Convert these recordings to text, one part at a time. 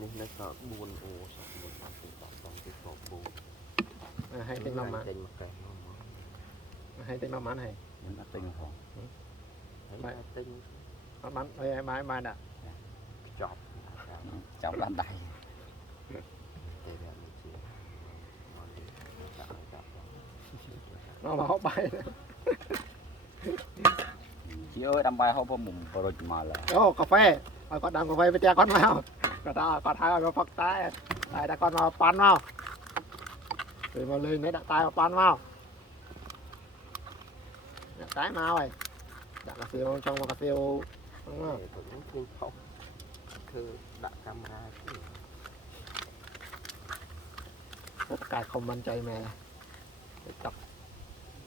នេះនៅក៏4អូ4បាត់ទី10ទី4hay tính năm mà ចេញមកកែមក hay tính năm mán hay ខ្ញុំអត់ទិញផង ហើយទិញ bán ơi mai đã ចប់ ចាំបានដៃ តែវាមិនជាមកនេះដាក់ nó mà hốt bay ជាអើយដើម្បីហូបមុំប្រូចមកឡើយ ô cà phê rồi con đằng cà phê với cha con vào rồi ta con thấy rồi phật tay tay ta con vào pan vào rồi mà lên đấy đặt tay vào pan vào đặt tay mau rồi đặt cà phê trong cà phê đúng không ទៅឃើញផុសគឺដាក់កាមេរ៉ាទេ tất cả khôngมั่นใจแม่chọc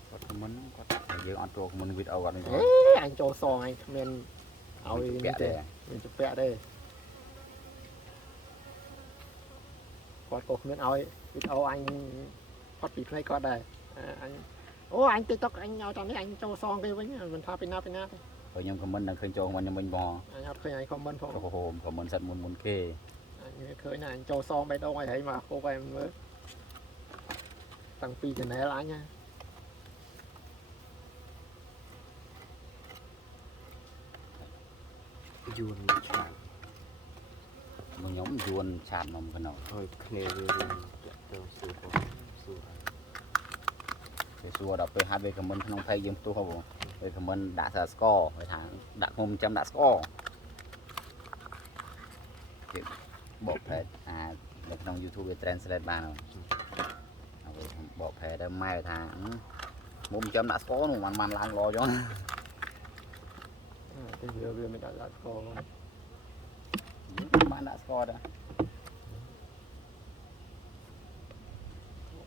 គាត់ខមមិនគាត់យើងអត់ចូលខមមិនវីដេអូគាត់នេះ ế anh cho sò anh men ao đi ពាក់ទេ mình chụp vẽ đâyគាត់ក៏គ្មានឲ្យវីដេអូអញផុតពីផ្នែកគាត់ដែរអញអូអញ TikTok អញឲ្យតាមនេះអញចូលសងគេវិញមិនថាពីណាទេ ហើយខ្ញុំខមមិននឹងឃើញចូលខ្ញុំវិញបង អញអត់ឃើញអញ comment ផង អូហូខមមិនសិតមុនគេ អញឃើញណាអញចូលសងបេះដូងឲ្យហីមកគោកឲ្យមើលតាំងពី channel អញណា យួនឆ្លាត ខ្ញុំយួនឆាតនំកណោ ហើយគ្នាវាចាក់ទៅសួរផងសួរ គេសួរដល់ពេលហាត់វាខមមិនក្នុងផេកយើងផ្ទុះហ៎បងវាខមមិនដាក់ស្កគេថាដាក់ខ្ញុំចាំដាក់ស្កគេបកផេកនៅក្នុង YouTube វា translate បានហើយបកផេកដល់ម៉ែថាមុំចាំដាក់ស្កនោះមិនឡើងឡចឹង ទៅវាមិនដាក់ដាក់ស្គរ បានដាក់ស្កដែរ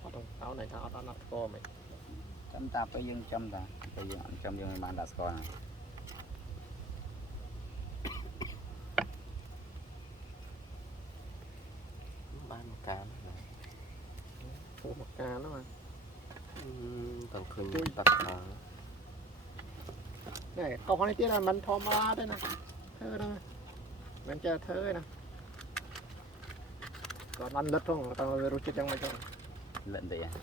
អត់ដល់តោnàyថាអត់ដាក់ស្គរមិន ចាំតាពេលយើងចាំតាពេលយើងអត់ចាំយើងមិនបានដាក់ស្កណា បានមកកាម ពូមកការនោះ ទាំងឃើញតាក់ខា នេះកោនេះទៀតមិនធម្មតាទេណាធ្វើហ្នឹងមិនចេះធ្វើទេណាគាត់បានលឹតផងតើវារសជាតិយ៉ាងម៉េចផង លិនតិច គាត់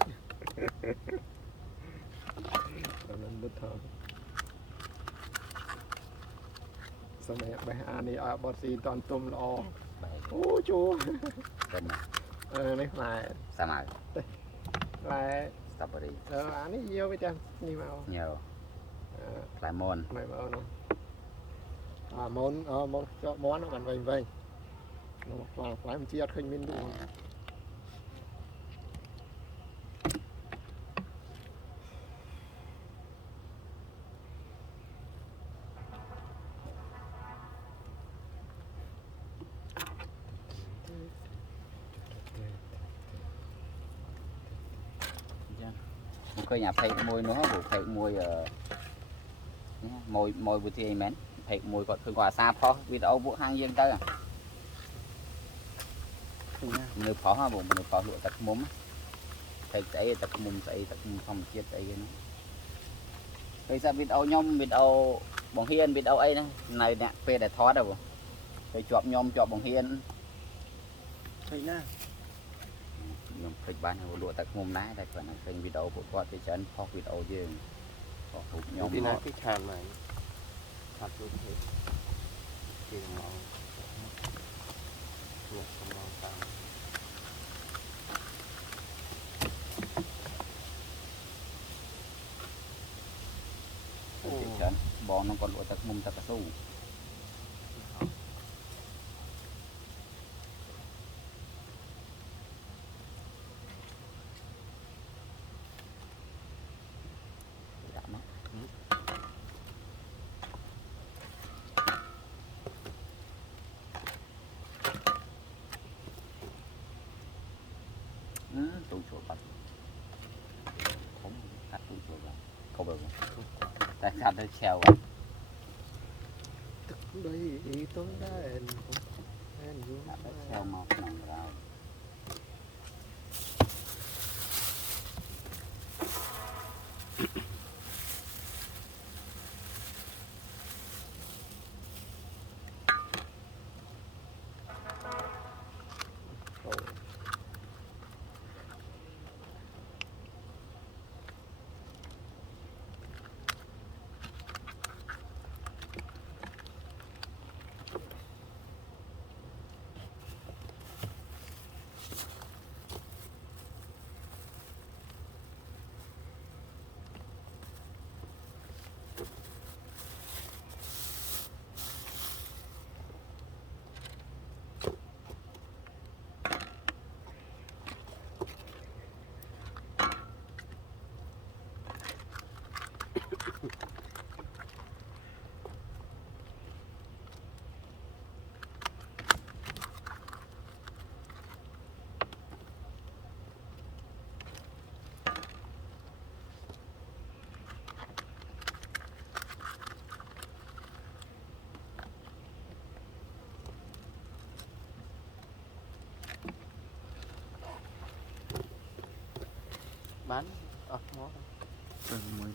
បានលឹតផងសម័យបេះអានេះឲ្យបត់ស៊ីតន់ទុំល្អអូជូ ទៅណា នេះផ្លែ សាម៉ៅ ផ្លែ ស្តាប៊ឺរី អានេះយកវាទាំងនេះមក ញ៉ៅផ្លែមន មិនមកនោះមកជាប់មន់បានវិញនោះផ្លែមិនជាអត់ឃើញមានទូ ผมเคยอยากเพลงมวยnữa bộเพลงมวยmôi vừa thì mếnเพลงมวยcòn thường quả xa phó video bộ hang dương tới à nơi phó ha bộ nơi phó lụa tật mồm thầy ấy tật mồm không chết ấy nó bây giờ video nhom video bằng hiên video ấy này nè phê để thoát đâu phải chọn nhom chọn bằng hiên ឃើញណា ខ្ញុំភ្លេចបានលក់តែឃុំដែរតែគាត់នឹងឃើញវីដេអូពួកគាត់គេច្រើនផុសវីដេអូយើងផុសរូបខ្ញុំ ទីណាគេឆានមកឆាត់ដូចទេគេមកនេះមកតាម គេច្រើនបងនឹងគាត់លក់តែឃុំតែកស៊ូ tụi chuột bạch không cắt tụi chuột vào không được tại sao nó treo vào đây tôi đã nó treo mọc nằm vào bán. Ờ, nó. Một